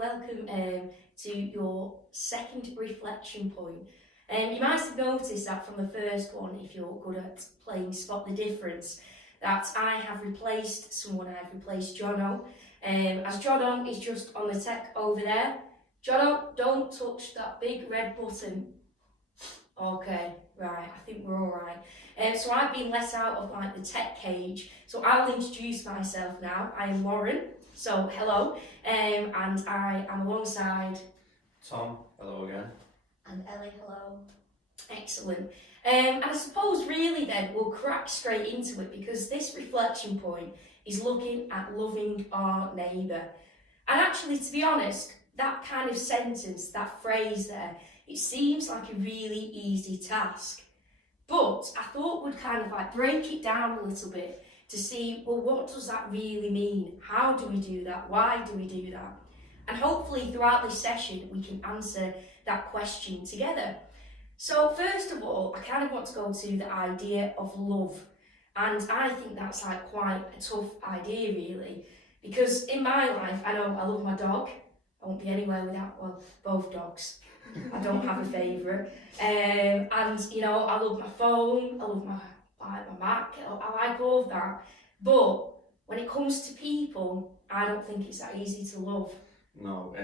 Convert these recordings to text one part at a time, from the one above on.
welcome to your second reflection point. You might have noticed that from the first one, if you're good at playing Spot the Difference, that I have replaced someone. I've replaced Jono. As Jono is just on the tech over there. Jono, don't touch that big red button. Okay, right, I think we're all right. So I've been let out of like the tech cage. So I'll introduce myself now. I am Lauren, so hello. And I am alongside Tom, hello again. And Ellie, hello. Excellent. And I suppose really then we'll crack straight into it, because this reflection point is looking at loving our neighbour. And actually, to be honest, that kind of sentence, that phrase there, it seems like a really easy task. But I thought we'd kind of like break it down a little bit to see, well, what does that really mean? How do we do that? Why do we do that? And hopefully throughout this session, we can answer that question together. So first of all, I kind of want to go to the idea of love. And I think that's like quite a tough idea really, because in my life, I know I love my dog. I won't be anywhere without, well, both dogs. I don't have a favourite. And you know, I love my phone, I love my Mac, I like all of that. But when it comes to people, I don't think it's that easy to love. No,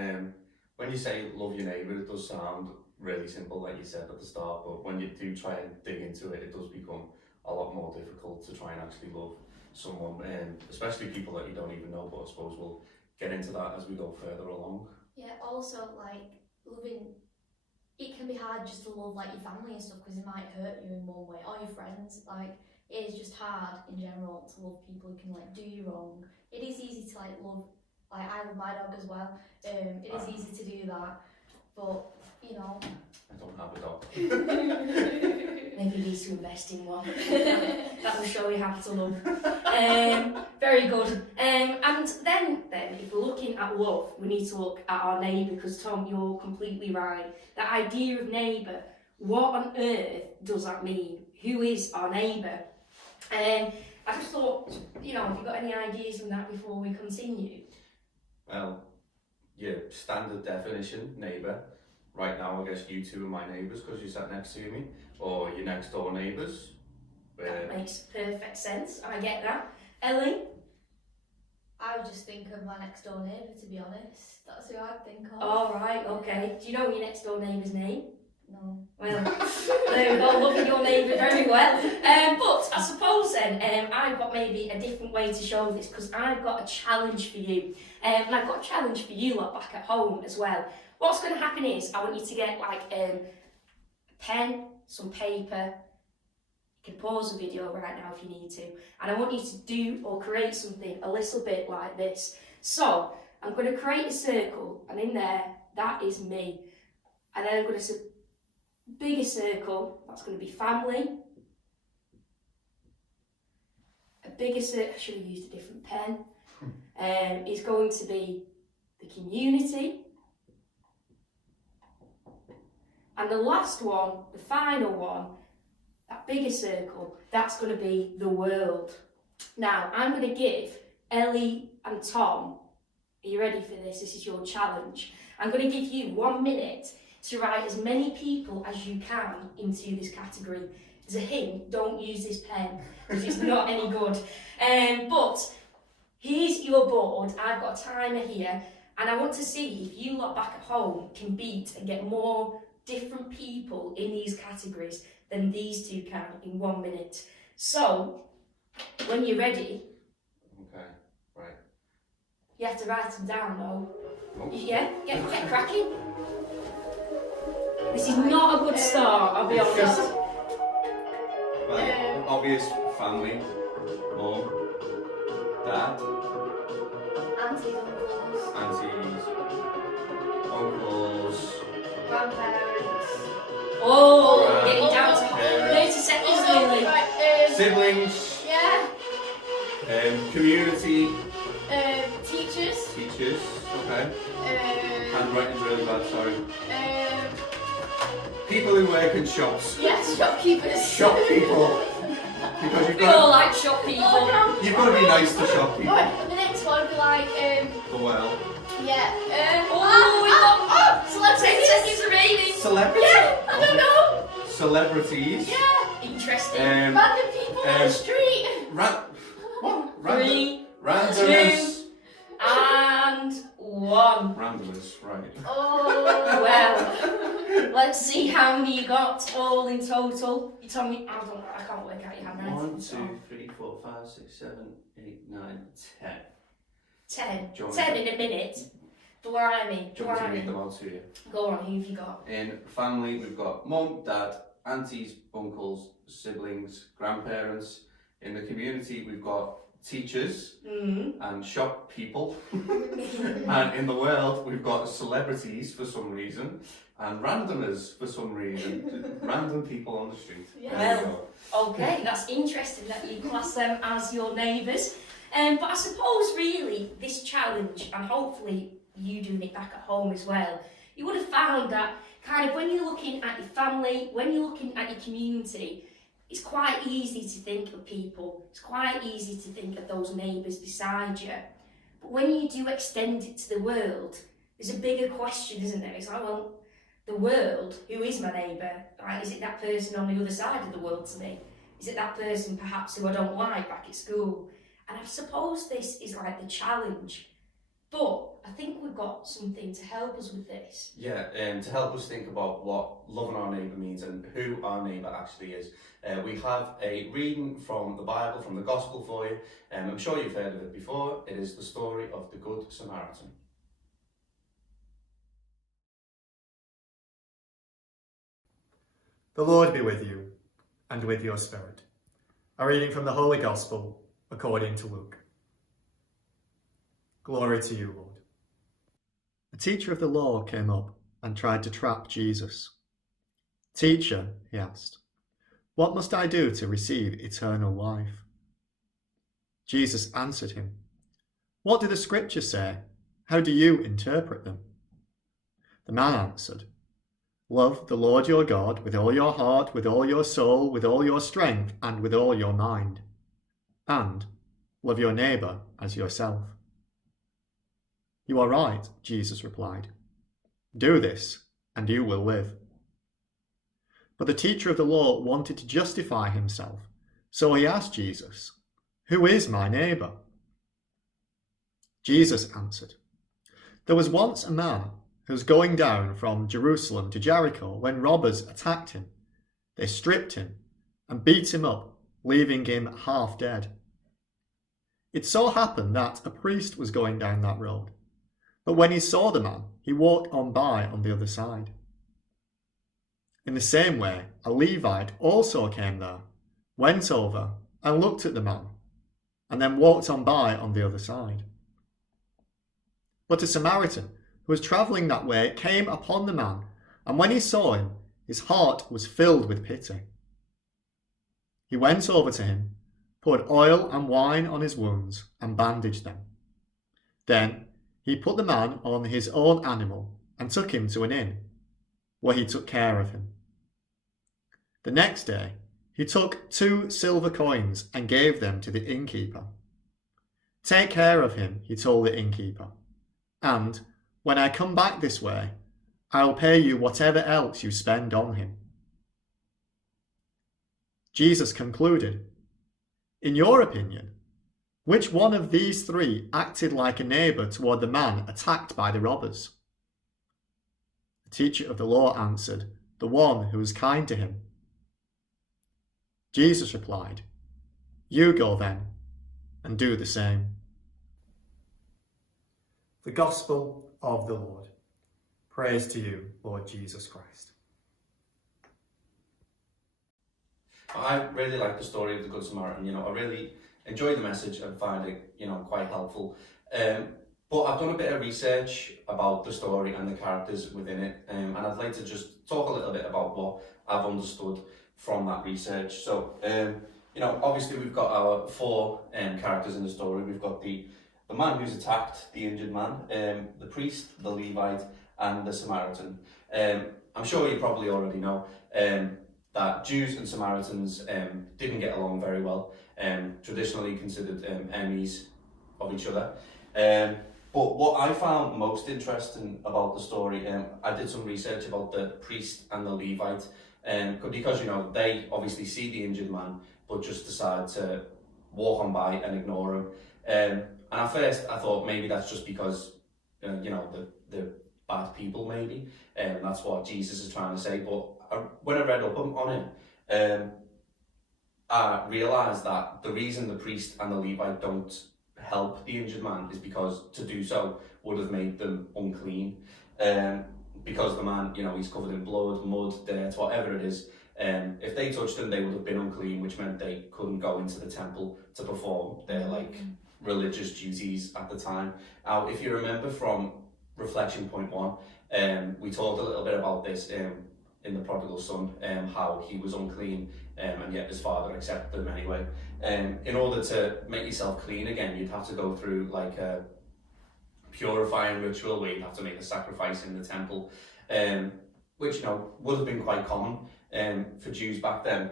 when you say love your neighbour, it does sound really simple, like you said at the start, but when you do try and dig into it, it does become a lot more difficult to try and actually love someone, especially people that you don't even know, but I suppose we'll get into that as we go further along. Yeah, also like loving, it can be hard just to love like your family and stuff, because it might hurt you in one way, or your friends. Like, it is just hard in general to love people who can like do you wrong. It is easy to like love, like I love my dog as well. It is easy to do that, but you know. I don't have a dog. Maybe you need to invest in one. That will show you how to love. Very good. And then if we're looking at love, we need to look at our neighbour, because Tom, you're completely right. That idea of neighbour, what on earth does that mean? Who is our neighbour? I just thought, you know, have you got any ideas on that before we continue? Well, your standard definition, neighbour. Right now, I guess you two are my neighbours because you sat next to me, or your next door neighbours. That makes perfect sense. I get that. Ellie? I would just think of my next door neighbour, to be honest. That's who I'd think of. All right, okay. Do you know your next door neighbour's name? No. Well, there we go, loving your neighbour very well. But I suppose then, I've got maybe a different way to show this, because I've got a challenge for you. And I've got a challenge for you lot back at home as well. What's going to happen is, I want you to get like a pen, some paper. You can pause the video right now if you need to. And I want you to do or create something a little bit like this. So, I'm going to create a circle, and in there, that is me. And then I'm going to bigger circle, that's going to be family. A bigger circle, I should have used a different pen, is going to be the community. And the last one, the final one, that bigger circle, that's going to be the world. Now, I'm going to give Ellie and Tom, are you ready for this? This is your challenge. I'm going to give you 1 minute to write as many people as you can into this category. As a hint, don't use this pen, because it's not any good. But here's your board. I've got a timer here, and I want to see if you lot back at home can beat and get more different people in these categories than these two can in 1 minute. So, when you're ready, okay, right. You have to write them down, though. Oh. Yeah, get cracking. This is not a good start, I'll be honest. Well, obvious family, mum, dad, Aunties, uncles, grandparents. Oh, getting down to 30 seconds nearly. Right, siblings, yeah. Community, Teachers. okay. Handwriting's really bad, sorry. Um, People who work in shops. yes, shopkeepers. Shop people. Because We all like shop people. you've got to be nice to shop people. Right, the next one would be like like, The well. yeah. So let's 10 seconds remaining. Celebrities. Yeah, I don't know. Celebrities. Yeah, interesting. Random people on the street. What? Three, Randomness. and 1. Randomness, right. Oh. Well, let's see how many you got all in total. You told me, I can't work out your handwriting. 1, so. 2, 3, 4, 5, 6, 7, 8, 9, 10. 10. Do you want 10 to- in a minute. Blimey. Do you want me to read them out to you? Go on, who have you got? In family, we've got mum, dad, aunties, uncles, siblings, grandparents. In the community, we've got teachers and shop people. And in the world, we've got celebrities for some reason and randomers for some reason. Random people on the street. Yeah. There we go. Okay, that's interesting that you class them as your neighbours. But I suppose really this challenge, and hopefully you doing it back at home as well, you would have found that kind of when you're looking at your family, when you're looking at your community, it's quite easy to think of people. It's quite easy to think of those neighbours beside you. But when you do extend it to the world, there's a bigger question, isn't there? It's like, well, the world, who is my neighbour? Like, is it that person on the other side of the world to me? Is it that person perhaps who I don't like back at school? And I suppose this is like the challenge. But I think we've got something to help us with this. Yeah, to help us think about what loving our neighbour means and who our neighbour actually is, we have a reading from the Bible, from the Gospel for you. I'm sure you've heard of it before. It is the story of the Good Samaritan. The Lord be with you, and with your spirit. A reading from the Holy Gospel according to Luke. Glory to you, Lord. A teacher of the law came up and tried to trap Jesus. Teacher, he asked, what must I do to receive eternal life? Jesus answered him, what do the scriptures say? How do you interpret them? The man answered, love the Lord your God with all your heart, with all your soul, with all your strength, and with all your mind. And love your neighbour as yourself. You are right, Jesus replied. Do this, and you will live. But the teacher of the law wanted to justify himself, so he asked Jesus, who is my neighbour? Jesus answered, there was once a man who was going down from Jerusalem to Jericho when robbers attacked him. They stripped him and beat him up, leaving him half dead. It so happened that a priest was going down that road, but when he saw the man, he walked on by on the other side. In the same way, a Levite also came there, went over and looked at the man, and then walked on by on the other side. But a Samaritan who was travelling that way came upon the man, and when he saw him, his heart was filled with pity. He went over to him, poured oil and wine on his wounds, and bandaged them. Then he put the man on his own animal and took him to an inn, where he took care of him. The next day, he took 2 silver coins and gave them to the innkeeper. Take care of him, he told the innkeeper, and when I come back this way, I'll pay you whatever else you spend on him. Jesus concluded, in your opinion, which one of these 3 acted like a neighbour toward the man attacked by the robbers? The teacher of the law answered, the one who was kind to him. Jesus replied, you go then, and do the same. The Gospel of the Lord. Praise to you, Lord Jesus Christ. I really like the story of the Good Samaritan. I really enjoy the message and find it, quite helpful. But I've done a bit of research about the story and the characters within it, and I'd like to just talk a little bit about what I've understood from that research. So, obviously we've got our 4 characters in the story. We've got the man who's attacked, the injured man, the priest, the Levite, and the Samaritan. I'm sure you probably already know that Jews and Samaritans didn't get along very well, traditionally considered enemies of each other. But what I found most interesting about the story, I did some research about the priest and the Levite, because you know they obviously see the injured man, but just decide to walk on by and ignore him. And at first, I thought maybe that's just because you know the bad people, maybe, and that's what Jesus is trying to say. But when I read up on it, I realised that the reason the priest and the Levite don't help the injured man is because to do so would have made them unclean. Because the man, you know, he's covered in blood, mud, dirt, whatever it is. If they touched him, they would have been unclean, which meant they couldn't go into the temple to perform their religious duties at the time. Now, if you remember from reflection point 1, we talked a little bit about this in the prodigal son, how he was unclean, and yet his father accepted him anyway. In order to make yourself clean again, you'd have to go through like a purifying ritual where you'd have to make a sacrifice in the temple, which, you know, would have been quite common for Jews back then.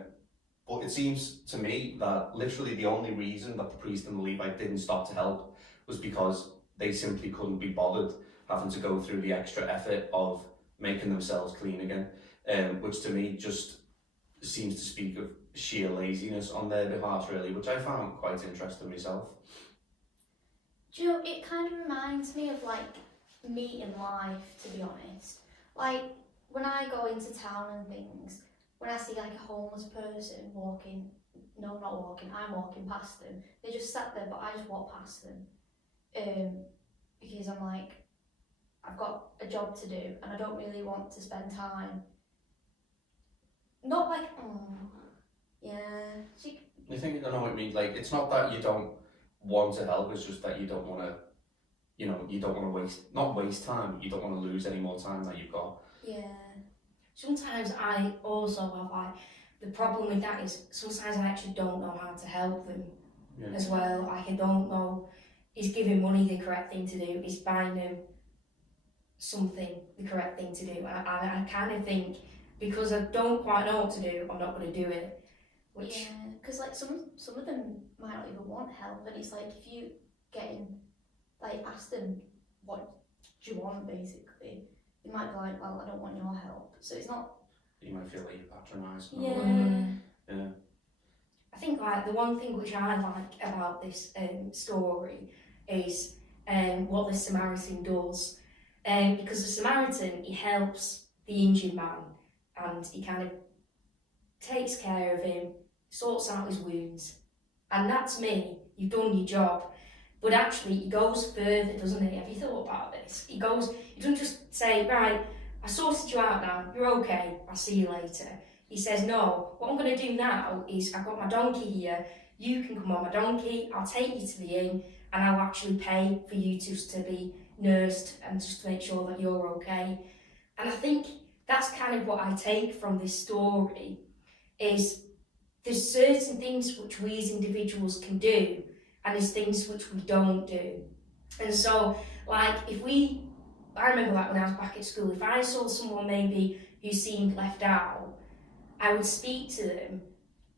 But it seems to me that literally the only reason that the priest and the Levite didn't stop to help was because they simply couldn't be bothered having to go through the extra effort of making themselves clean again, which to me just seems to speak of sheer laziness on their behalf, really, which I found quite interesting myself. Do you know, it kind of reminds me of like me in life, to be honest. Like when I go into town and things, when I see like a homeless person walking, no, not walking, I'm walking past them. They just sat there, but I just walk past them, because I'm like, I've got a job to do and I don't really want to spend time. Not like, yeah. I think I know what you mean. Like, it's not that you don't want to help, it's just that you don't want to, you know, you don't want to not waste time, you don't want to lose any more time that you've got. Yeah. Sometimes I also have like, the problem with that is sometimes I actually don't know how to help them as well. Like, I don't know, is giving money the correct thing to do? Is buying them something the correct thing to do? I kind of think, because I don't quite know what to do, I'm not going to do it. Which, yeah, because like some of them might not even want help, and it's like if you ask them what do you want, basically, they might be like, well, I don't want your help. So it's not. You might feel like you're patronising. Yeah. I think like the one thing which I like about this story is what the Samaritan does, because the Samaritan, he helps the injured man and he kind of takes care of him, sorts out his wounds, and that, to me, you've done your job. But actually, he goes further, doesn't he? Have you thought about this? He doesn't just say, right, I sorted you out now, you're okay, I'll see you later. He says, no, what I'm going to do now is, I've got my donkey here, you can come on my donkey, I'll take you to the inn, and I'll actually pay for you just to be nursed and just to make sure that you're okay. And I think that's kind of what I take from this story, is there's certain things which we as individuals can do, and there's things which we don't do. And so, like, I remember like when I was back at school, if I saw someone maybe who seemed left out, I would speak to them,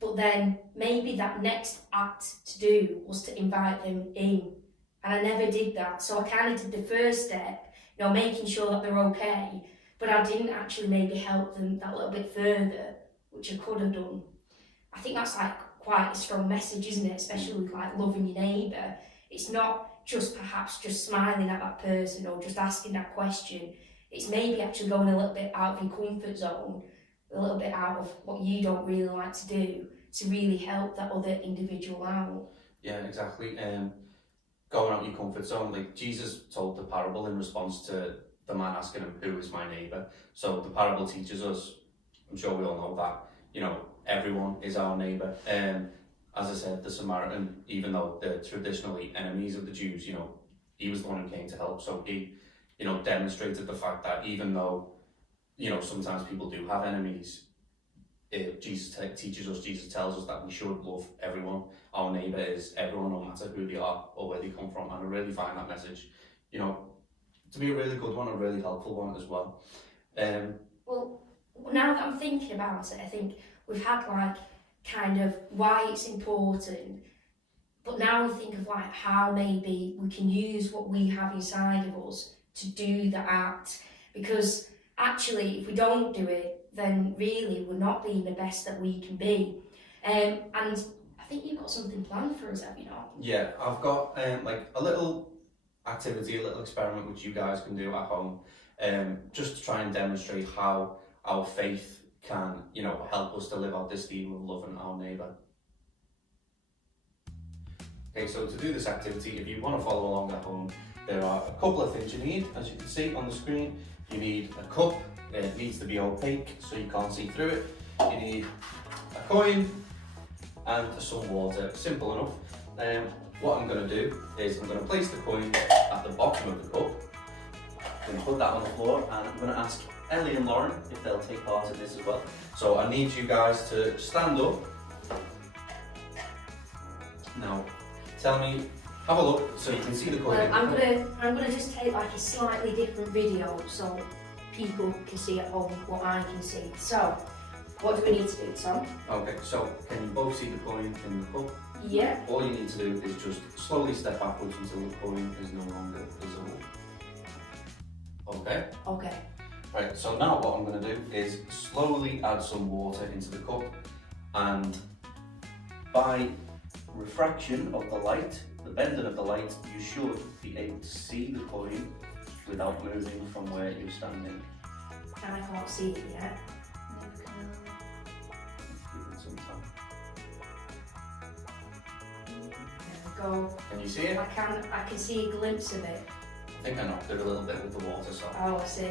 but then maybe that next act to do was to invite them in. And I never did that. So I kind of did the first step, you know, making sure that they're okay, but I didn't actually maybe help them that little bit further, which I could have done. I think that's like quite a strong message, isn't it? Especially with like loving your neighbour. It's not just perhaps just smiling at that person or just asking that question. It's maybe actually going a little bit out of your comfort zone, a little bit out of what you don't really like to do, to really help that other individual out. Yeah, exactly. Going out your comfort zone, like Jesus told the parable in response to the man asking him, who is my neighbour? So the parable teaches us, I'm sure we all know that, you know, everyone is our neighbour. As I said, the Samaritan, even though they're traditionally enemies of the Jews, you know, he was the one who came to help. So he, you know, demonstrated the fact that even though, you know, sometimes people do have enemies, Jesus teaches us, Jesus tells us that we should love everyone. Our neighbour is everyone, no matter who they are or where they come from. And I really find that message, you know, to be a really good one, a really helpful one as well. Well, now that I'm thinking about it, I think we've had like kind of why it's important, But now we think of like how maybe we can use what we have inside of us to do the act, because actually if we don't do it, then really we're not being the best that we can be. And I think you've got something planned for us, have you not? Yeah, I've got like a little activity, a little experiment which you guys can do at home, just to try and demonstrate how our faith can, you know, help us to live out this theme of loving our neighbour. Okay, so to do this activity, if you want to follow along at home, there are a couple of things you need. As you can see on the screen, you need a cup. It needs to be opaque so you can't see through it. You need a coin and some water. Simple enough. What I'm going to do is I'm going to place the coin at the bottom of the cup. I'm going to put that on the floor, and I'm going to ask Ellie and Lauren if they'll take part in this as well. So I need you guys to stand up. Now, tell me, have a look so you can see the coin. Well, I'm gonna just take like a slightly different video so people can see at home what I can see. So, what do we need to do, Tom? Okay, so can you both see the coin in the cup? Yeah. All you need to do is just slowly step backwards until the coin is no longer visible. Okay? Okay. Right, so now what I'm going to do is slowly add some water into the cup, and by refraction of the light, the bending of the light, you should be able to see the coin without moving from where you're standing. And I can't see it yet. Let's give it some time. There we go. Can you see it? I can see a glimpse of it. I think I knocked it a little bit with the water, so Oh, I see.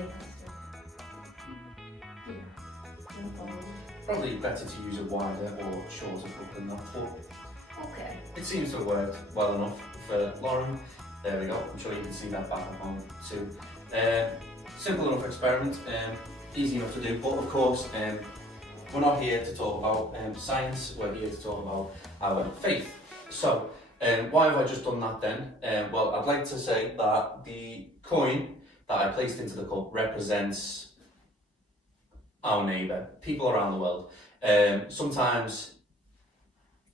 probably better to use a wider or shorter cup than that, but Okay. it seems to have worked well enough for Lauren. There we go, I'm sure you can see that back at home too. Simple enough experiment, easy enough to do, but of course we're not here to talk about science, we're here to talk about our faith. So why have I just done that then? Well, I'd like to say that the coin that I placed into the cup represents our neighbour, people around the world. Sometimes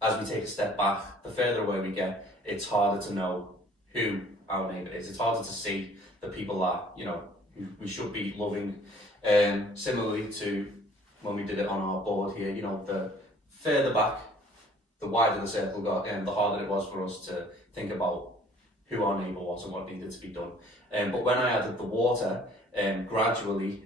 as we take a step back, the further away we get, it's harder to know who our neighbour is. It's harder to see the people that, you know, we should be loving. Similarly to when we did it on our board here, you know, the further back, the wider the circle got, and the harder it was for us to think about who our neighbour was and what needed to be done. But when I added the water, gradually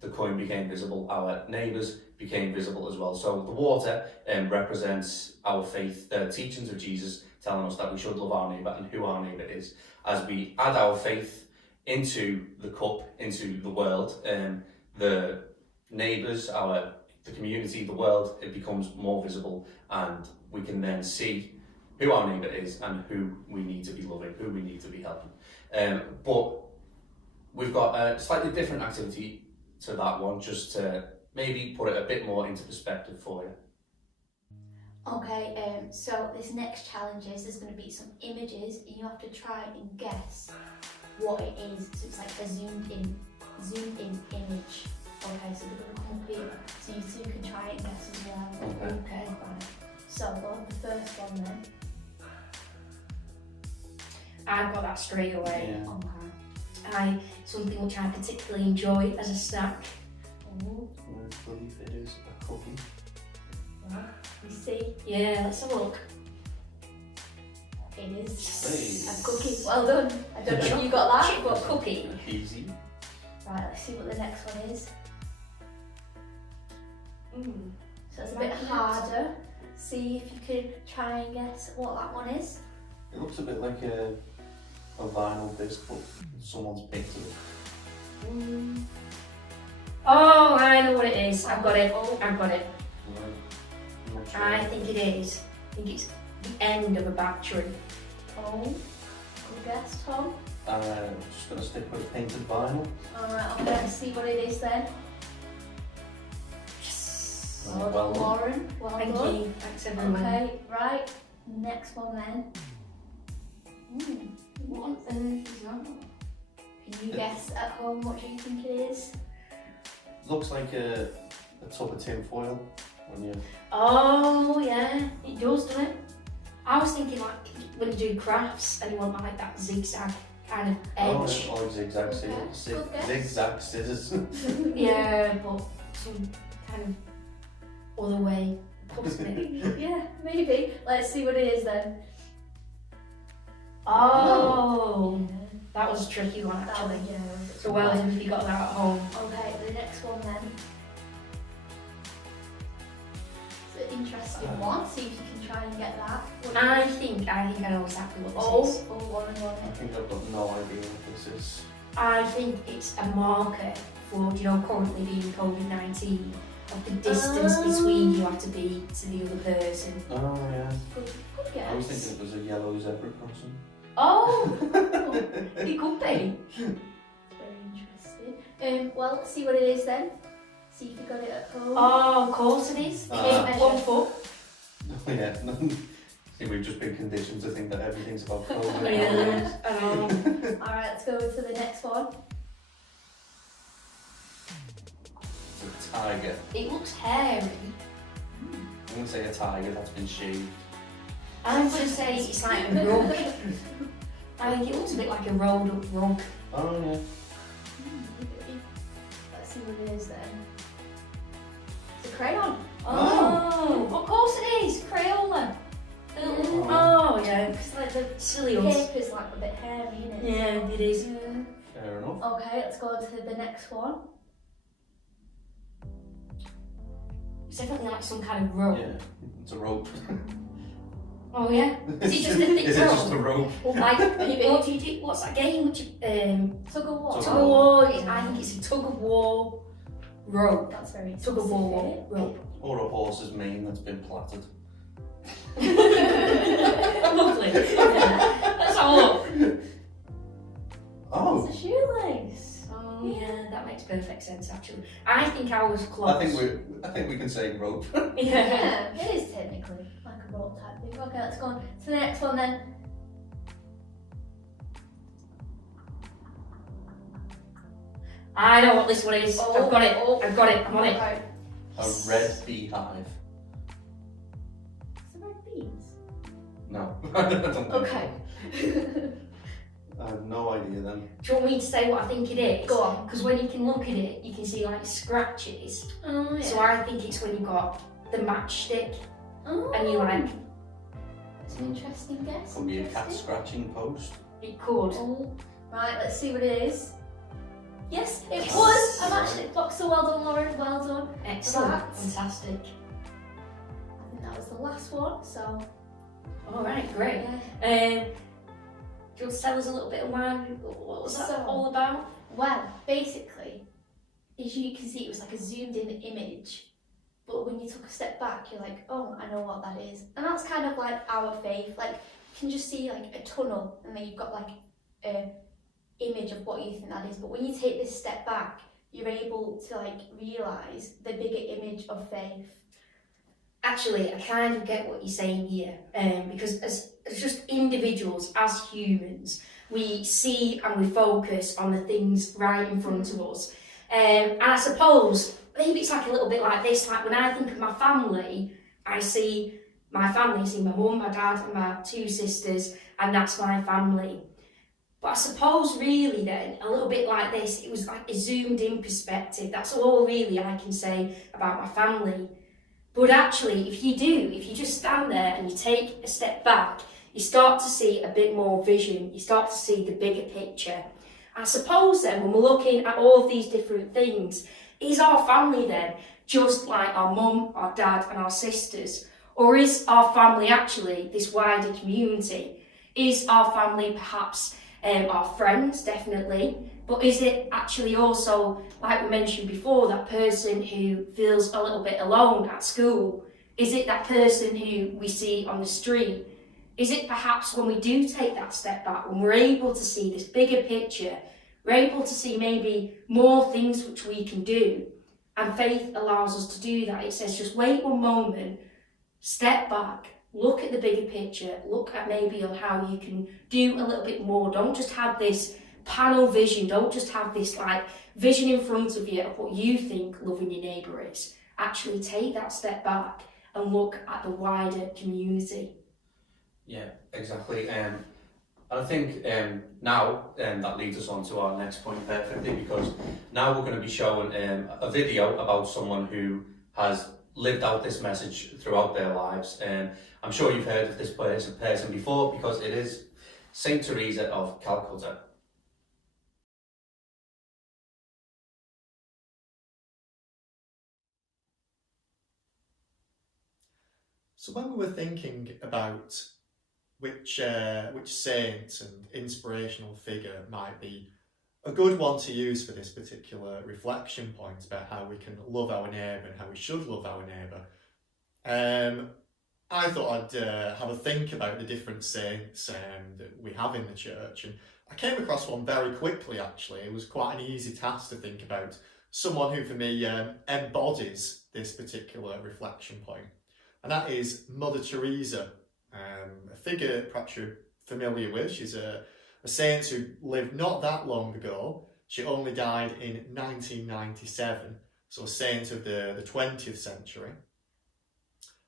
the coin became visible, our neighbours became visible as well. So the water represents our faith, the teachings of Jesus telling us that we should love our neighbour and who our neighbour is. As we add our faith into the cup, into the world, the neighbours, the community, the world, it becomes more visible, and we can then see who our neighbour is and who we need to be loving, who we need to be helping. But we've got a slightly different activity to that one, just to maybe put it a bit more into perspective for you. Okay, so this next challenge is there's going to be some images and you have to try and guess what it is. So it's like a zoomed in image. Okay, so we're going to come up here so you two can try and guess as well. Okay. Right. So we'll have the first one then. I got that straight away. Yeah. Okay. Something which I particularly enjoy as a snack. Ooh, I believe it is a cookie. right. You see, Yeah, let's have a look. it is Hey. a cookie. Well done. I don't know if you got that, Chocolate but cookie. Easy. right. Let's see what the next one is. Mm. So it's a bit harder. See if you can try and guess what that one is. It looks a bit like a vinyl disc, but someone's painted it. Oh, I know what it is. I've got it. Oh. I've got it. I'm not sure. I think it is. I think it's the end of a battery. Oh, good guess, Tom. I'm just going to stick with painted vinyl. Alright, I'm going to see what it is then. Yes. Well Well done, done. Lauren. Well Thank done. you. Thanks everyone. Okay, right. Next one then. What on earth is that? Can you guess at home what do you think it is? Looks like a tub of tin foil when you. Oh yeah, it does, doesn't it? I was thinking like when you do crafts and you want like that zigzag kind of edge. Oh, or zigzag Okay, scissors. good guess. Zigzag scissors. Yeah, but some kind of other way possibly. Yeah, maybe. Let's see what it is then. Oh, Yeah. that was a tricky one That actually. was, yeah. So well done if you got that at home. Okay, the next one then. It's an interesting one. See if you can try and get that. What do you I think? think I know exactly what this is. One and one. I think I've got no idea what this is. I think it's a marker for, currently being COVID-19, of the distance between you have to be to the other person. Oh yeah. Good guess. I was thinking it was a yellow zebra crossing. Oh, it could be. Very interesting. Well, let's see what it is then. See if you got it at home. Oh, of course it is. Ah. It's 1 foot. Oh yeah. See, we've just been conditioned to think that everything's about COVID. Yeah, I know. Alright, let's go to the next one. It's a tiger. It looks hairy. I'm gonna say a tiger that's been shaved. I'm going to say it's like a rug. I think it looks a bit like a rolled up rug. Oh yeah. Let's see what it is then. It's a crayon. Oh, of course it is. Crayola. Oh, yeah, because like the silly ones. Paper's like a bit hairy, isn't it? Yeah, it is. Yeah. Fair enough. Okay, let's go on to the next one. It's definitely like some kind of rope. Yeah, it's a rope. Oh yeah. Is it just a thick Is it rope? just a rope? Like, what do you do? What's that game? Which Tug of war. tug of war. I think it's a tug of war rope. That's very Tug of war specific. rope. Or a horse's mane that's been plaited. Lovely. Let's have a look. Oh, It's a shoelace. Oh yeah, that makes perfect sense actually. I think I was close. I think we can say rope. Yeah. Yeah, it is technically like a rope type thing. Okay, let's go on to the next one then. I know what this one is. Oh, I've got it. oh. I've got it. I'm on it. Okay. A red beehive. Is it red beans? No, I don't think Okay. so. I have no idea then. Do you want me to say what I think it is? Go on. Because when you can look at it, you can see like scratches. Oh, yeah. So I think it's when you got the matchstick Oh. and you like, It's an interesting guess. Could be a cat Interesting. scratching post. it could. Oh. Right, let's see what it is. Yes, it Yes. was a matchstick box. So well done, Lauren. Well done. Excellent. That. Fantastic. I think that was the last one. So All right, great. yeah. Do you want to tell us a little bit of what was that So- all about? Well, basically, as you can see, it was like a zoomed in image. But when you took a step back, you're like, oh, I know what that is. And that's kind of like our faith. Like, you can just see like a tunnel and then you've got like a image of what you think that is. But when you take this step back, you're able to like realise the bigger image of faith. Actually, I kind of get what you're saying here, because as just individuals, as humans, we see and we focus on the things right in front of us. And I suppose maybe it's like a little bit like this, like when I think of my family, I see my family, I see my mum, my dad and my 2 sisters, and that's my family. But I suppose really then, a little bit like this, it was like a zoomed in perspective. That's all really I can say about my family. But actually, if you just stand there and you take a step back, you start to see a bit more vision, you start to see the bigger picture. I suppose then, when we're looking at all of these different things, is our family then just like our mum, our dad and our sisters? Or is our family actually this wider community? Is our family perhaps our friends, definitely, but is it actually also, like we mentioned before, that person who feels a little bit alone at school? Is it that person who we see on the street? Is it perhaps when we do take that step back, when we're able to see this bigger picture, we're able to see maybe more things which we can do, and faith allows us to do that. It says just wait one moment, step back, look at the bigger picture, look at maybe on how you can do a little bit more. Don't just have this panel vision, don't just have this like vision in front of you of what you think loving your neighbour is. Actually take that step back and look at the wider community. Yeah, exactly. And I think now that leads us on to our next point perfectly, because now we're going to be showing a video about someone who has lived out this message throughout their lives. I'm sure you've heard of this person before, because it is Saint Teresa of Calcutta. So when we were thinking about which saint and inspirational figure might be a good one to use for this particular reflection point about how we can love our neighbour and how we should love our neighbour, I thought I'd have a think about the different saints that we have in the church, and I came across one very quickly actually. It was quite an easy task to think about someone who for me embodies this particular reflection point, and that is Mother Teresa, a figure perhaps you're familiar with. She's a saint who lived not that long ago. She only died in 1997, so a saint of the 20th century.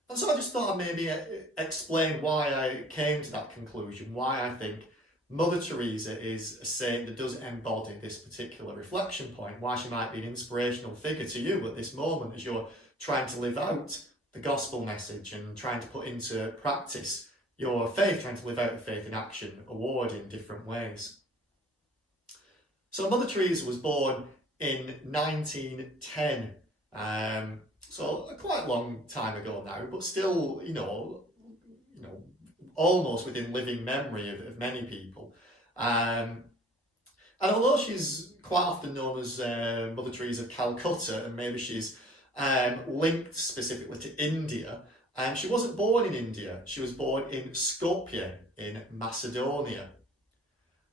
And so I just thought I'd maybe explain why I came to that conclusion, why I think Mother Teresa is a saint that does embody this particular reflection point, why she might be an inspirational figure to you at this moment as you're trying to live out the gospel message and trying to put into practice your faith, trying to live out the faith in action, a word in different ways. So Mother Teresa was born in 1910, so a quite long time ago now, but still, almost within living memory of many people. And although she's quite often known as Mother Teresa of Calcutta, and maybe she's linked specifically to India, she wasn't born in India. She was born in Skopje in Macedonia.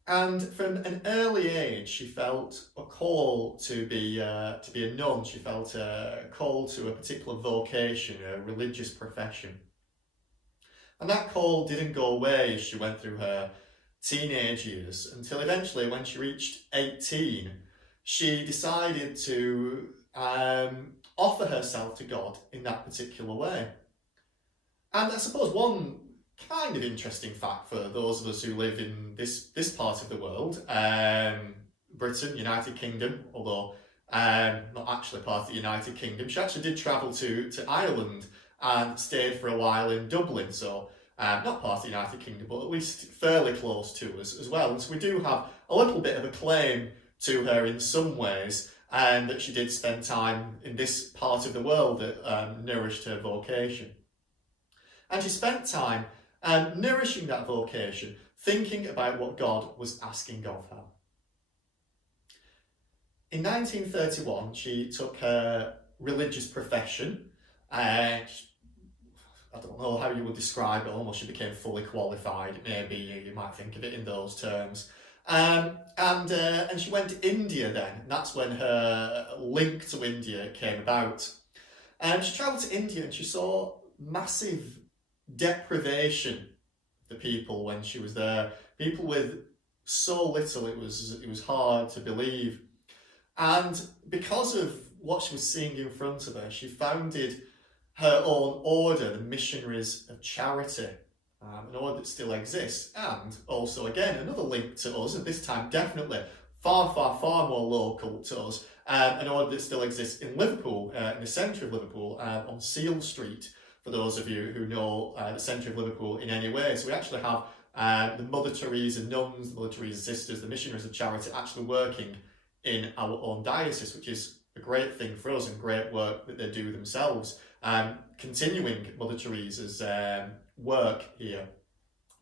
And from an early age, she felt a call to be a nun. She felt a call to a particular vocation, a religious profession. And that call didn't go away as she went through her teenage years, until eventually, when she reached 18, she decided to offer herself to God in that particular way. And I suppose one kind of interesting fact for those of us who live in this part of the world, Britain, United Kingdom, although not actually part of the United Kingdom, she actually did travel to Ireland and stayed for a while in Dublin, so not part of the United Kingdom, but at least fairly close to us as well. And so we do have a little bit of a claim to her in some ways, and that she did spend time in this part of the world that nourished her vocation. And she spent time nourishing that vocation, thinking about what God was asking of her. In 1931, she took her religious profession. I don't know how you would describe it, almost she became fully qualified, maybe you might think of it in those terms. And she went to India then, and that's when her link to India came about. And she travelled to India and she saw massive deprivation of the people when she was there. People with so little, it was hard to believe. And because of what she was seeing in front of her, she founded her own order, the Missionaries of Charity, an order that still exists, and also, again, another link to us, and this time definitely far more local to us, an order that still exists in Liverpool, in the centre of Liverpool, on Seal Street, for those of you who know the centre of Liverpool in any way. So we actually have the Mother Teresa nuns, the Mother Teresa sisters, the Missionaries of Charity actually working in our own diocese, which is a great thing for us and great work that they do themselves, continuing Mother Teresa's work here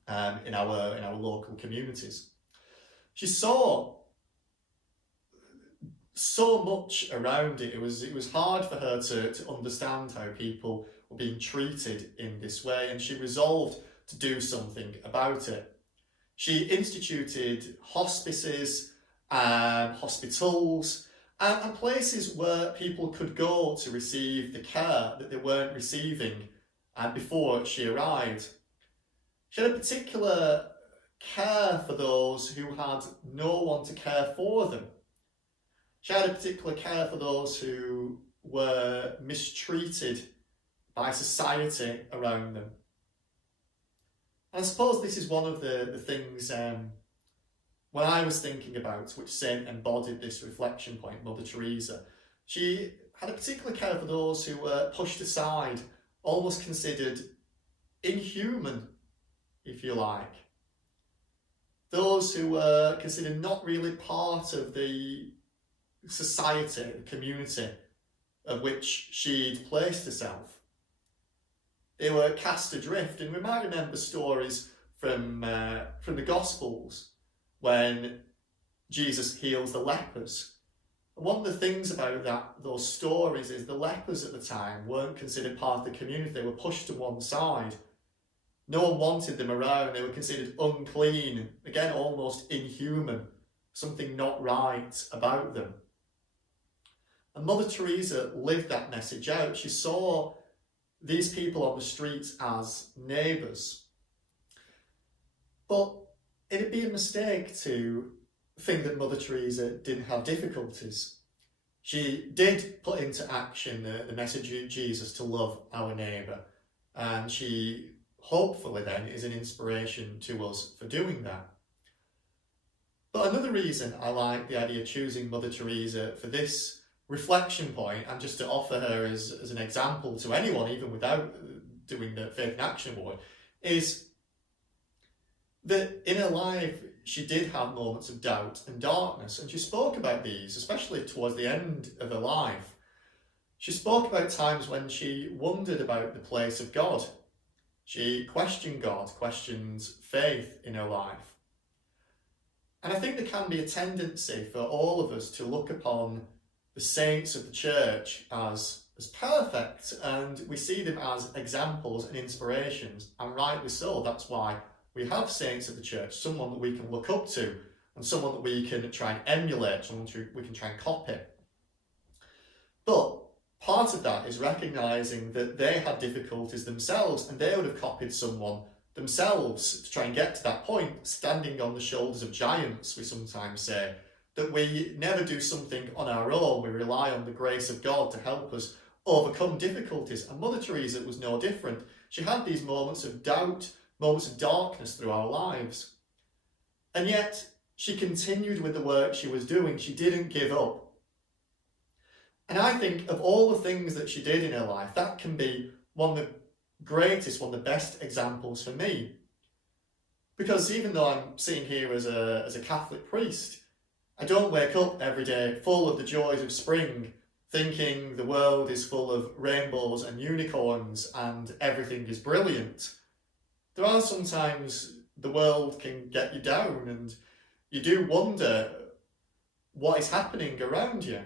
in our local communities. She saw so much around it. It was hard for her to understand how people were being treated in this way, and she resolved to do something about it. She instituted hospices, hospitals, and places where people could go to receive the care that they weren't receiving before she arrived. She had a particular care for those who had no one to care for them. She had a particular care for those who were mistreated by society around them. And I suppose this is one of the things when I was thinking about which saint embodied this reflection point, Mother Teresa. She had a particular care for those who were pushed aside, almost considered inhuman, if you like. Those who were considered not really part of the society, the community of which she'd placed herself. They were cast adrift, and we might remember stories from the Gospels when Jesus heals the lepers. And one of the things about those stories is the lepers at the time weren't considered part of the community. They were pushed to one side. No one wanted them around. They were considered unclean, again almost inhuman, something not right about them. And Mother Teresa lived that message out. She saw these people on the streets as neighbours. But it'd be a mistake to think that Mother Teresa didn't have difficulties. She did put into action the message of Jesus to love our neighbour, and she hopefully then is an inspiration to us for doing that. But another reason I like the idea of choosing Mother Teresa for this reflection point, and just to offer her as an example to anyone, even without doing the Faith in Action Award, is that in her life she did have moments of doubt and darkness, and she spoke about these, especially towards the end of her life. She spoke about times when she wondered about the place of God. She questioned God, questioned faith in her life. And I think there can be a tendency for all of us to look upon the saints of the church as perfect, and we see them as examples and inspirations, and rightly so. That's why we have saints of the church, someone that we can look up to, and someone that we can try and emulate, someone we can try and copy. But part of that is recognising that they had difficulties themselves, and they would have copied someone themselves to try and get to that point, standing on the shoulders of giants, we sometimes say. That we never do something on our own, we rely on the grace of God to help us overcome difficulties. And Mother Teresa was no different. She had these moments of doubt, moments of darkness through our lives. And yet, she continued with the work she was doing. She didn't give up. And I think of all the things that she did in her life, that can be one of the greatest, one of the best examples for me. Because even though I'm sitting here as a Catholic priest, I don't wake up every day full of the joys of spring, thinking the world is full of rainbows and unicorns and everything is brilliant. There are sometimes the world can get you down, and you do wonder what is happening around you.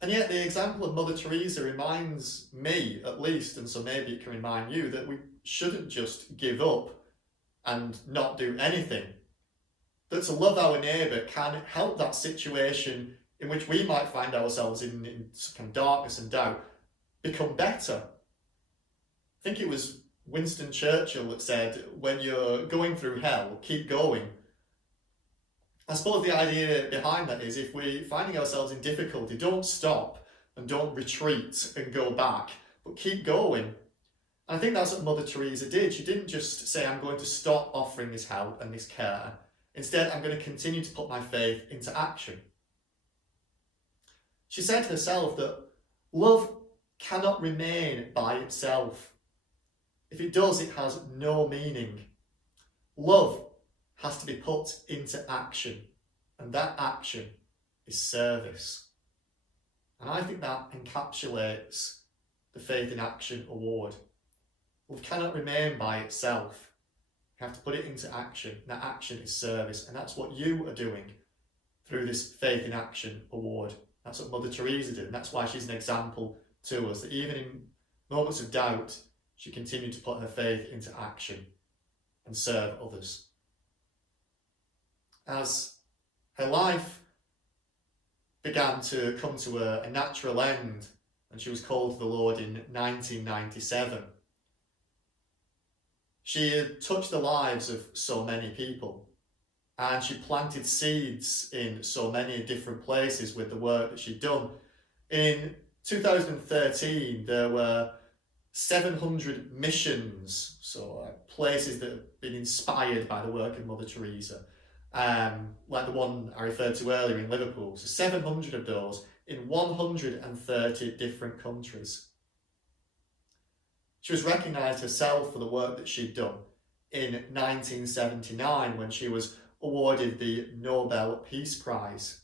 And yet the example of Mother Teresa reminds me, at least, and so maybe it can remind you, that we shouldn't just give up and not do anything. That to love our neighbour can help that situation in which we might find ourselves in some kind of darkness and doubt become better. I think it was Winston Churchill that said, when you're going through hell, keep going. I suppose the idea behind that is if we're finding ourselves in difficulty, don't stop and don't retreat and go back, but keep going. And I think that's what Mother Teresa did. She didn't just say, I'm going to stop offering this help and this care. Instead, I'm going to continue to put my faith into action. She said herself that love cannot remain by itself. If it does, it has no meaning. Love has to be put into action, and that action is service. And I think that encapsulates the Faith in Action Award. Love cannot remain by itself. You have to put it into action. That action is service, and that's what you are doing through this Faith in Action Award. That's what Mother Teresa did, and that's why she's an example to us, that even in moments of doubt, she continued to put her faith into action and serve others. As her life began to come to a natural end, and she was called to the Lord in 1997, she had touched the lives of so many people, and she planted seeds in so many different places with the work that she'd done. In 2013, there were 700 missions, so places that have been inspired by the work of Mother Teresa, like the one I referred to earlier in Liverpool. So 700 of those in 130 different countries. She was recognised herself for the work that she'd done in 1979 when she was awarded the Nobel Peace Prize.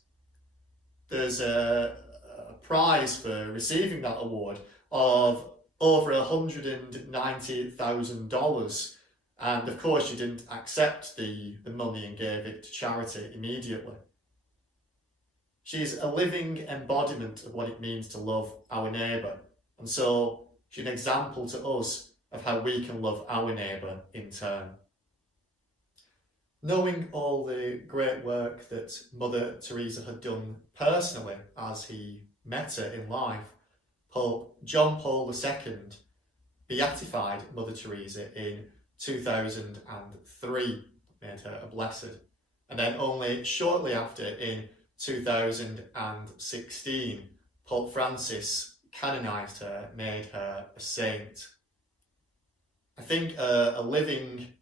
There's a prize for receiving that award of over $190,000, and of course she didn't accept the money and gave it to charity immediately. She's a living embodiment of what it means to love our neighbour, and so she's an example to us of how we can love our neighbour in turn. Knowing all the great work that Mother Teresa had done personally as he met her in life, Pope John Paul II beatified Mother Teresa in 2003, made her a blessed, and then only shortly after, in 2016, Pope Francis canonised her, made her a saint. I think a living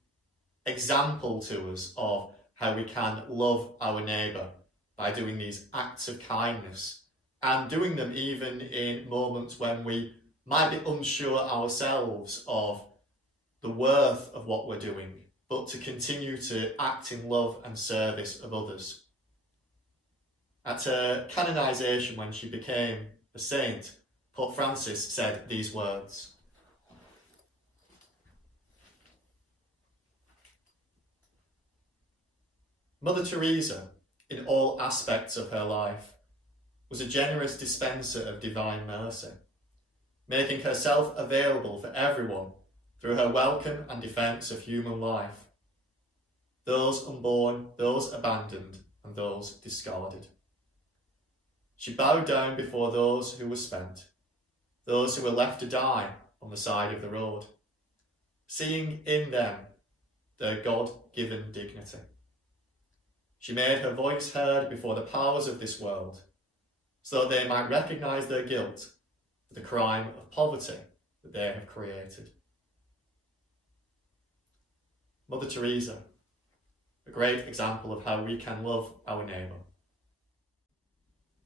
example to us of how we can love our neighbour by doing these acts of kindness, and doing them even in moments when we might be unsure ourselves of the worth of what we're doing, but to continue to act in love and service of others. At her canonisation, when she became a saint, Pope Francis said these words: Mother Teresa, in all aspects of her life, was a generous dispenser of divine mercy, making herself available for everyone through her welcome and defence of human life, those unborn, those abandoned, and those discarded. She bowed down before those who were spent, those who were left to die on the side of the road, seeing in them their God-given dignity. She made her voice heard before the powers of this world, so that they might recognise their guilt for the crime of poverty that they have created. Mother Teresa, a great example of how we can love our neighbour.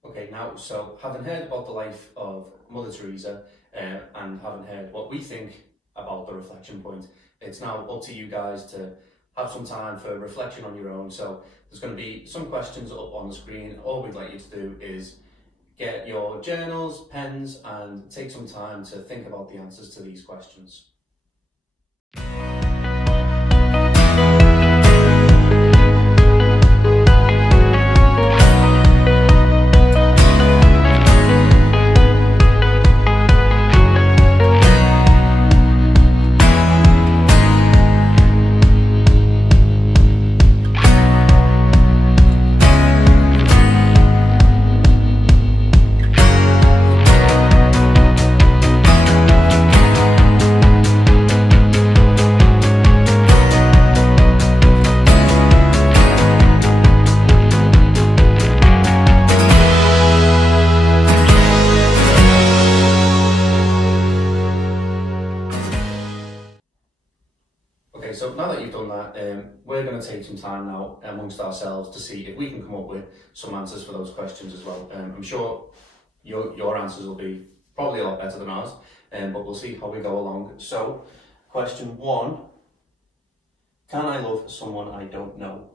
Okay, now, so having heard about the life of Mother Teresa and having heard what we think about the reflection point, it's now up to you guys to have some time for reflection on your own. So there's going to be some questions up on the screen. All we'd like you to do is get your journals, pens, and take some time to think about the answers to these questions. So now that you've done that, we're going to take some time now amongst ourselves to see if we can come up with some answers for those questions as well. I'm sure your answers will be probably a lot better than ours, but we'll see how we go along. So, question 1, can I love someone I don't know?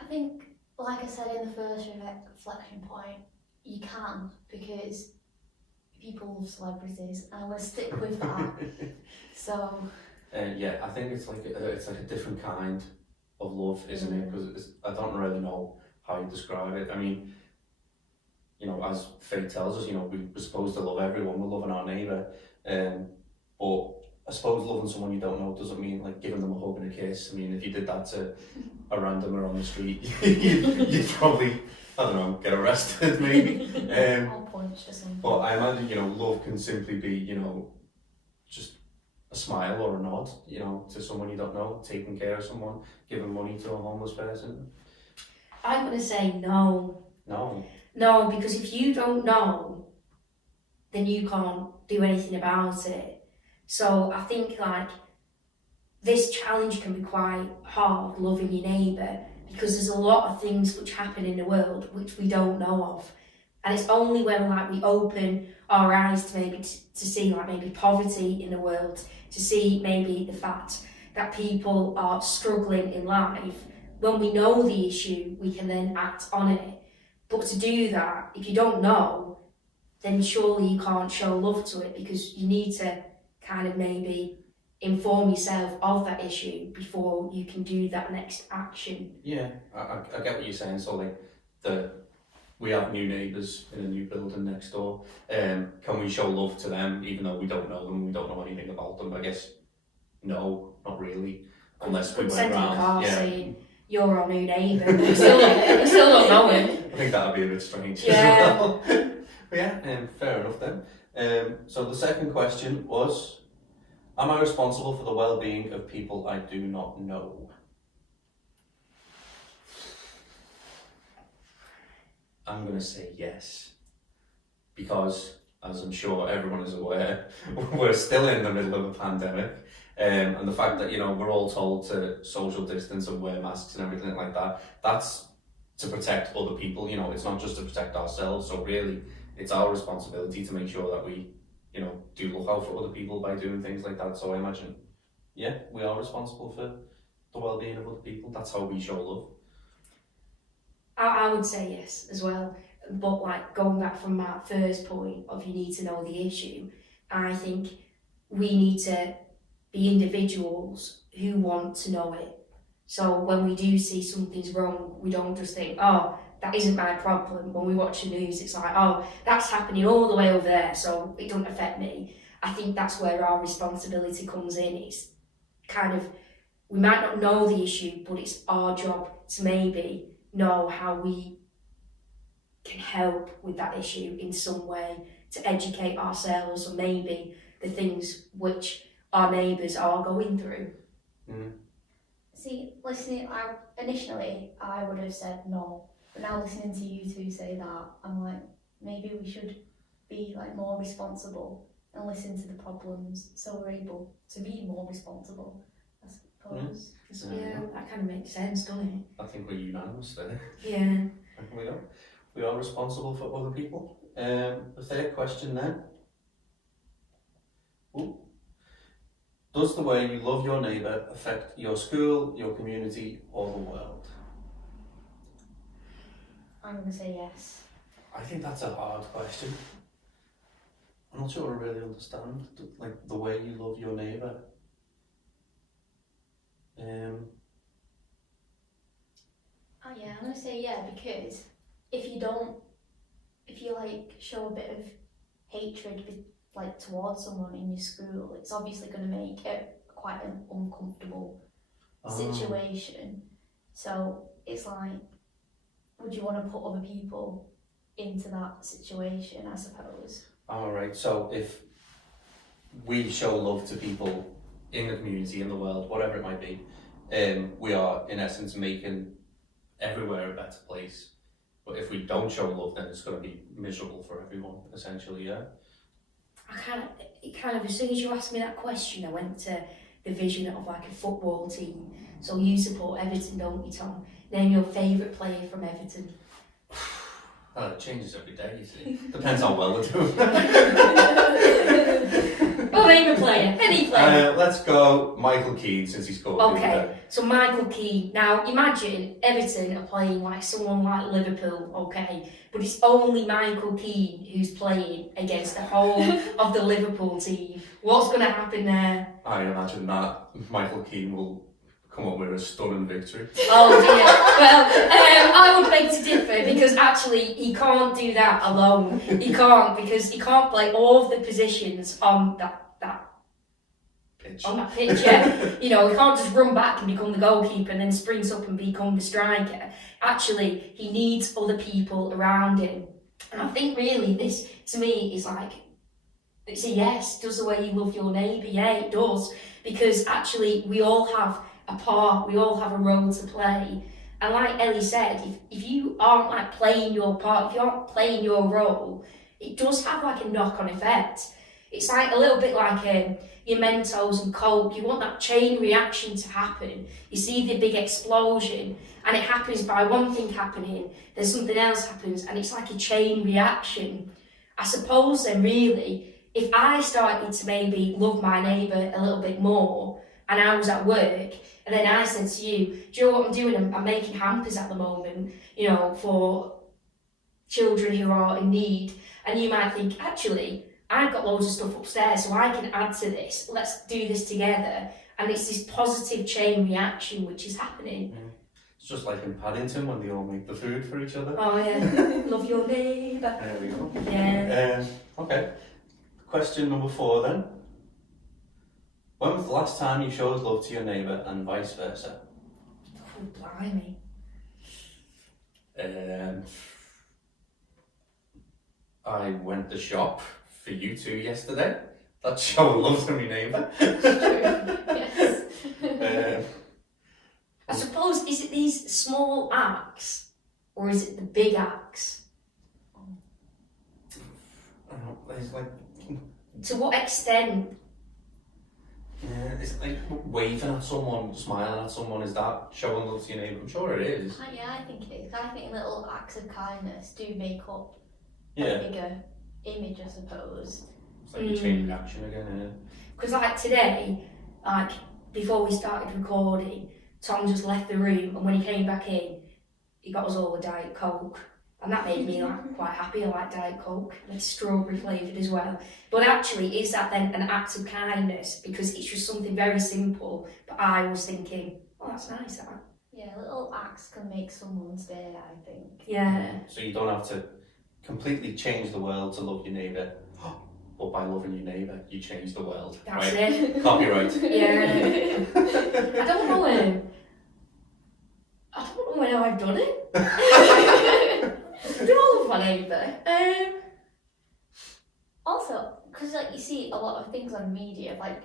I think, like I said in the first reflection point, you can, because people love celebrities, and I want to stick with that. So yeah, I think it's like a different kind of love, isn't it? Because I don't really know how you describe it. I mean, you know, as fate tells us, you know, we're supposed to love everyone. We're loving our neighbour, but I suppose loving someone you don't know doesn't mean like giving them a hug and a kiss. I mean, if you did that to a randomer on the street, you'd probably, I don't know, get arrested maybe. or punched or something. But I imagine, you know, love can simply be, you know, just a smile or a nod, you know, to someone you don't know, taking care of someone, giving money to a homeless person. I'm going to say no. No. No, because if you don't know, then you can't do anything about it. So I think like this challenge can be quite hard, loving your neighbour, because there's a lot of things which happen in the world which we don't know of. And it's only when like we open our eyes to maybe to see like maybe poverty in the world, to see maybe the fact that people are struggling in life, when we know the issue, we can then act on it. But to do that, if you don't know, then surely you can't show love to it, because you need to kind of maybe inform yourself of that issue before you can do that next action. Yeah, I get what you're saying. So like we have new neighbours in a new building next door. Can we show love to them even though we don't know them, we don't know anything about them? I guess no, not really. Unless we went send in a around. card Yeah. saying you're our new neighbour. We still don't know him. I think that'd be a bit strange Yeah. as well. But yeah, fair enough then. So the second question was, am I responsible for the well-being of people I do not know? I'm going to say yes, because as I'm sure everyone is aware, we're still in the middle of a pandemic, and the fact that, you know, we're all told to social distance and wear masks and everything like that, that's to protect other people. You know, it's not just to protect ourselves. So really, it's our responsibility to make sure that we, you know, do look out for other people by doing things like that. So I imagine, yeah, we are responsible for the well-being of other people. That's how we show love. I would say yes as well, but like going back from my first point of you need to know the issue, I think we need to be individuals who want to know it. So when we do see something's wrong, we don't just think, oh, that isn't my problem. When we watch the news, it's like, oh, that's happening all the way over there, so it doesn't affect me. I think that's where our responsibility comes in. It's kind of, we might not know the issue, but it's our job to maybe know how we can help with that issue in some way, to educate ourselves on maybe the things which our neighbours are going through. Mm. See, listening, initially I would have said no, but now listening to you two say that, I'm like, maybe we should be like more responsible and listen to the problems, so we're able to be more responsible, I suppose. Yeah, that kind of makes sense, doesn't it? I think we're unanimous there. Yeah. We are responsible for other people. The third question then. Ooh. Does the way you love your neighbour affect your school, your community, or the world? I'm going to say yes. I think that's a hard question. I'm not sure I really understand the way you love your neighbour. Oh yeah, I'm going to say yeah, because if you like show a bit of hatred like towards someone in your school, it's obviously going to make it quite an uncomfortable situation. So it's like, would you want to put other people into that situation, I suppose? Alright, so if we show love to people in the community, in the world, whatever it might be, we are in essence making everywhere a better place. But if we don't show love, then it's going to be miserable for everyone, essentially, yeah? As soon as you asked me that question, I went to the vision of like a football team. So you support Everton, don't you, Tom? Name your favourite player from Everton. Well, it changes every day, you see. Depends how well they're doing. Well, name a player, any player. Let's go Michael Keane, since he scored. Okay, so Michael Keane. Now imagine Everton are playing like someone like Liverpool, okay, but it's only Michael Keane who's playing against the whole of the Liverpool team. What's going to happen there? I imagine that Michael Keane will come up with a stunning victory. Oh dear. Well, I would beg to differ, because actually he can't do that alone. He can't, because he can't play all of the positions on that Pitch. on that pitch. Yeah. You know, he can't just run back and become the goalkeeper and then sprint up and become the striker. Actually, he needs other people around him. And I think really this, to me, is like, it's a yes. Does the way you love your neighbour? Yeah, it does. Because actually we all have a part, we all have a role to play. And like Ellie said, if you aren't like playing your part, if you aren't playing your role, it does have like a knock-on effect. It's like a little bit like your Mentos and Coke. You want that chain reaction to happen. You see the big explosion, and it happens by one thing happening, then something else happens, and it's like a chain reaction. I suppose then really, if I started to maybe love my neighbour a little bit more, and I was at work, and then I said to you, do you know what I'm doing? I'm making hampers at the moment, you know, for children who are in need. And you might think, actually, I've got loads of stuff upstairs, so I can add to this. Let's do this together. And it's this positive chain reaction which is happening. Yeah. It's just like in Paddington when they all make the food for each other. Oh yeah, love your neighbour. There we go. Yeah. Okay. Question number 4 then. When was the last time you showed love to your neighbour and vice versa? Oh, blimey. I went to shop for you 2 yesterday. That's showing love to my neighbour. Yes. I suppose, is it these small acts, or is it the big acts? It's like, To what extent? yeah, it's like waving at someone, smiling at someone. Is that showing love to your neighbour? I'm sure it is. Yeah, I think it is. I think little acts of kindness do make up a Yeah, bigger image, I suppose. it's like a chain reaction again. Because like today, like before we started recording, Tom just left the room, and when he came back in, he got us all a Diet Coke. And that made me like quite happy. I like Diet Coke, and it's strawberry flavoured as well. But actually, is that then an act of kindness? Because it's just something very simple, but I was thinking, oh, that's nice, that. Yeah, little acts can make someone's day, I think. Yeah. So you don't have to completely change the world to love your neighbour, but by loving your neighbour, you change the world. That's right? it. Copyright. Yeah. I don't know when I've done it. I don't love my neighbour. Also, because like you see a lot of things on media, like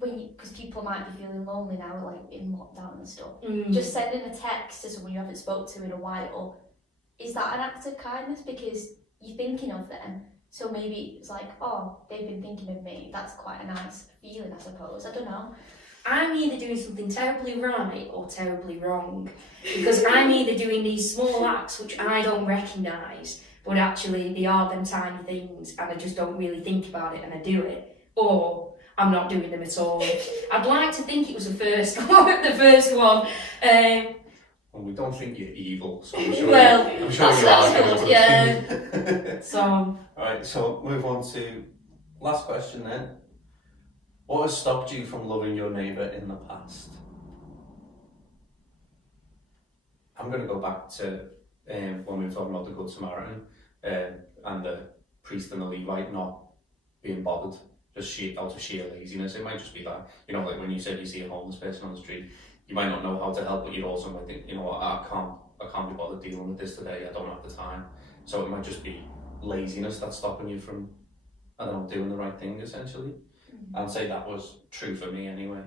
because people might be feeling lonely now, like in lockdown and stuff. Just sending a text to someone you haven't spoke to in a while, is that an act of kindness? Because you're thinking of them, so maybe it's like, oh, they've been thinking of me. That's quite a nice feeling, I suppose. I don't know. I'm either doing something terribly right or terribly wrong, because I'm either doing these small acts which I don't recognise, but actually they are them tiny things and I just don't really think about it and I do it, or I'm not doing them at all. I'd like to think it was the first one. Well, we don't think you're evil, so I'm sure, Well, I'm sure that's you good, are. yeah. So, Alright, so move on to last question then. What has stopped you from loving your neighbour in the past? I'm going to go back to when we were talking about the Good Samaritan and the priest and the Levite not being bothered, just out of sheer laziness. It might just be that, you know, like when you said you see a homeless person on the street, you might not know how to help, but you also might think, you know what, I can't be bothered dealing with this today, I don't have the time. So it might just be laziness that's stopping you from, I don't know, doing the right thing, essentially. I'd say that was true for me anyway.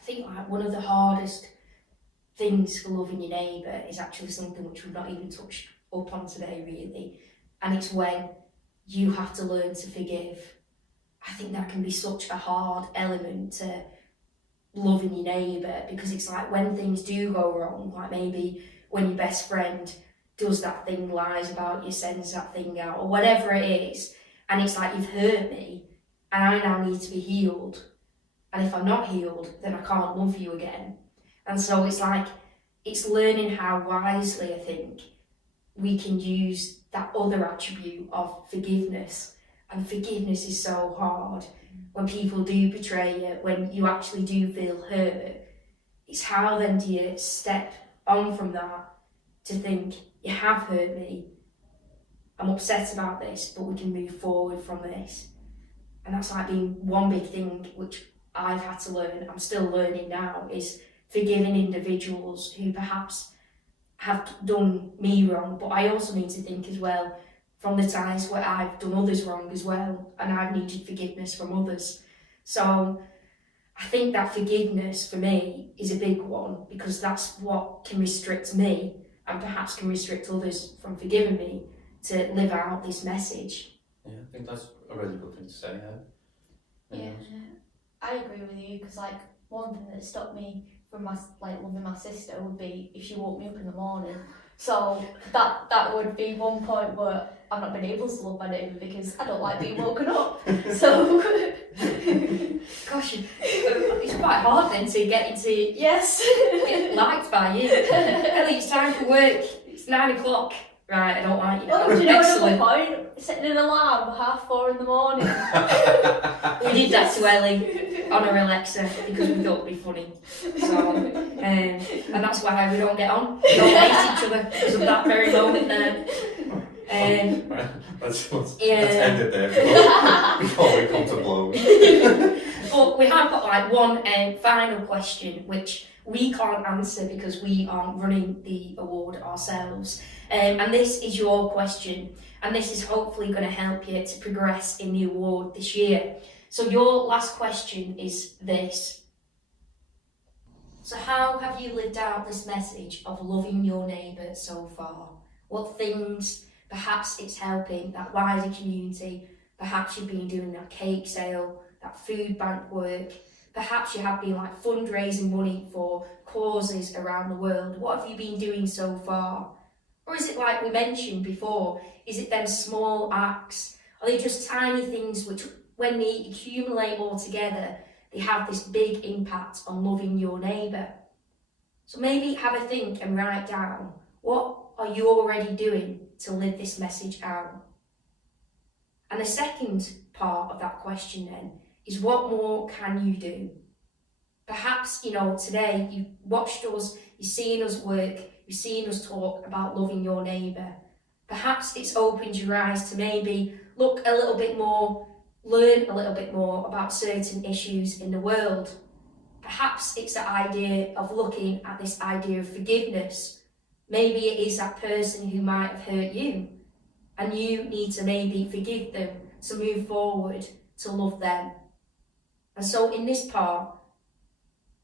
I think like one of the hardest things for loving your neighbour is actually something which we've not even touched up on today really, and it's when you have to learn to forgive. I think that can be such a hard element to loving your neighbour, because it's like when things do go wrong, like maybe when your best friend does that thing, lies about you, sends that thing out, or whatever it is, and it's like, you've hurt me and I now need to be healed, and if I'm not healed then I can't love you again. And so it's like, it's learning how wisely, I think, we can use that other attribute of forgiveness. And forgiveness is so hard when people do betray you, when you actually do feel hurt. It's how then do you step on from that to think, you have hurt me, I'm upset about this, but we can move forward from this. And that's like being one big thing which I've had to learn, I'm still learning now, is forgiving individuals who perhaps have done me wrong, but I also need to think as well from the times where I've done others wrong as well, and I've needed forgiveness from others. So I think that forgiveness for me is a big one, because that's what can restrict me and perhaps can restrict others from forgiving me to live out this message. Yeah, I think that's a really good thing to say, Yeah, I agree with you, because like one thing that stopped me from loving my sister would be if she woke me up in the morning. So that would be one point where I've not been able to love my neighbour because I don't like being woken up. So Gosh, it's quite hard then to get into yes, get liked by you. Ellie, it's time for work. It's 9 o'clock. Right, I don't like you now. Oh, do you know Excellent. another point? Setting an alarm 4:30 in the morning. We did that to Ellie on her Alexa because we thought it'd be funny. So, and that's why we don't get on. We don't hate each other because of that very moment there. Let's end it there before we come to blows. But we have got like one final question which we can't answer because we aren't running the award ourselves. And this is your question, and this is hopefully going to help you to progress in the award this year. So your last question is this. So how have you lived out this message of loving your neighbour so far? What things, perhaps it's helping that wider community, perhaps you've been doing that cake sale, that food bank work, perhaps you have been like fundraising money for causes around the world. What have you been doing so far? Or is it like we mentioned before, is it them small acts? Are they just tiny things which, when they accumulate all together, they have this big impact on loving your neighbour? So maybe have a think and write down, what are you already doing to live this message out? And the second part of that question then is, what more can you do? Perhaps, today you watched us, you've seen us work, you've seen us talk about loving your neighbour. Perhaps it's opened your eyes to maybe look a little bit more, learn a little bit more about certain issues in the world. Perhaps it's the idea of looking at this idea of forgiveness. Maybe it is that person who might have hurt you, and you need to maybe forgive them to move forward, to love them. And so in this part,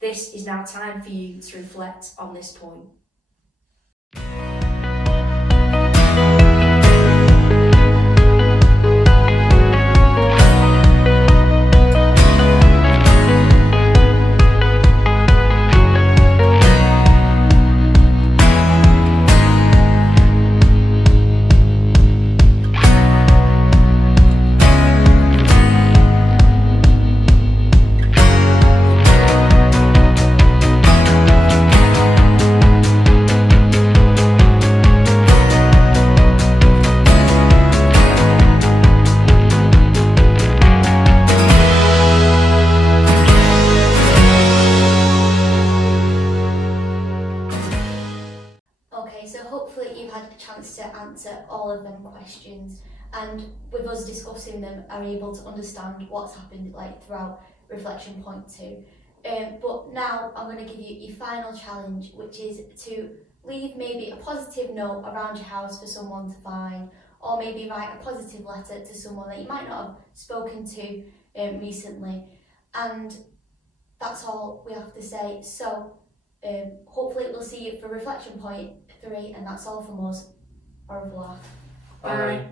this is now time for you to reflect on this point. To answer all of them questions, and with us discussing them are able to understand what's happened throughout reflection point 2. But now I'm going to give you your final challenge, which is to leave maybe a positive note around your house for someone to find, or maybe write a positive letter to someone that you might not have spoken to recently. And that's all we have to say. So hopefully we'll see you for reflection point 3, and that's all from us. Au revoir. Bye.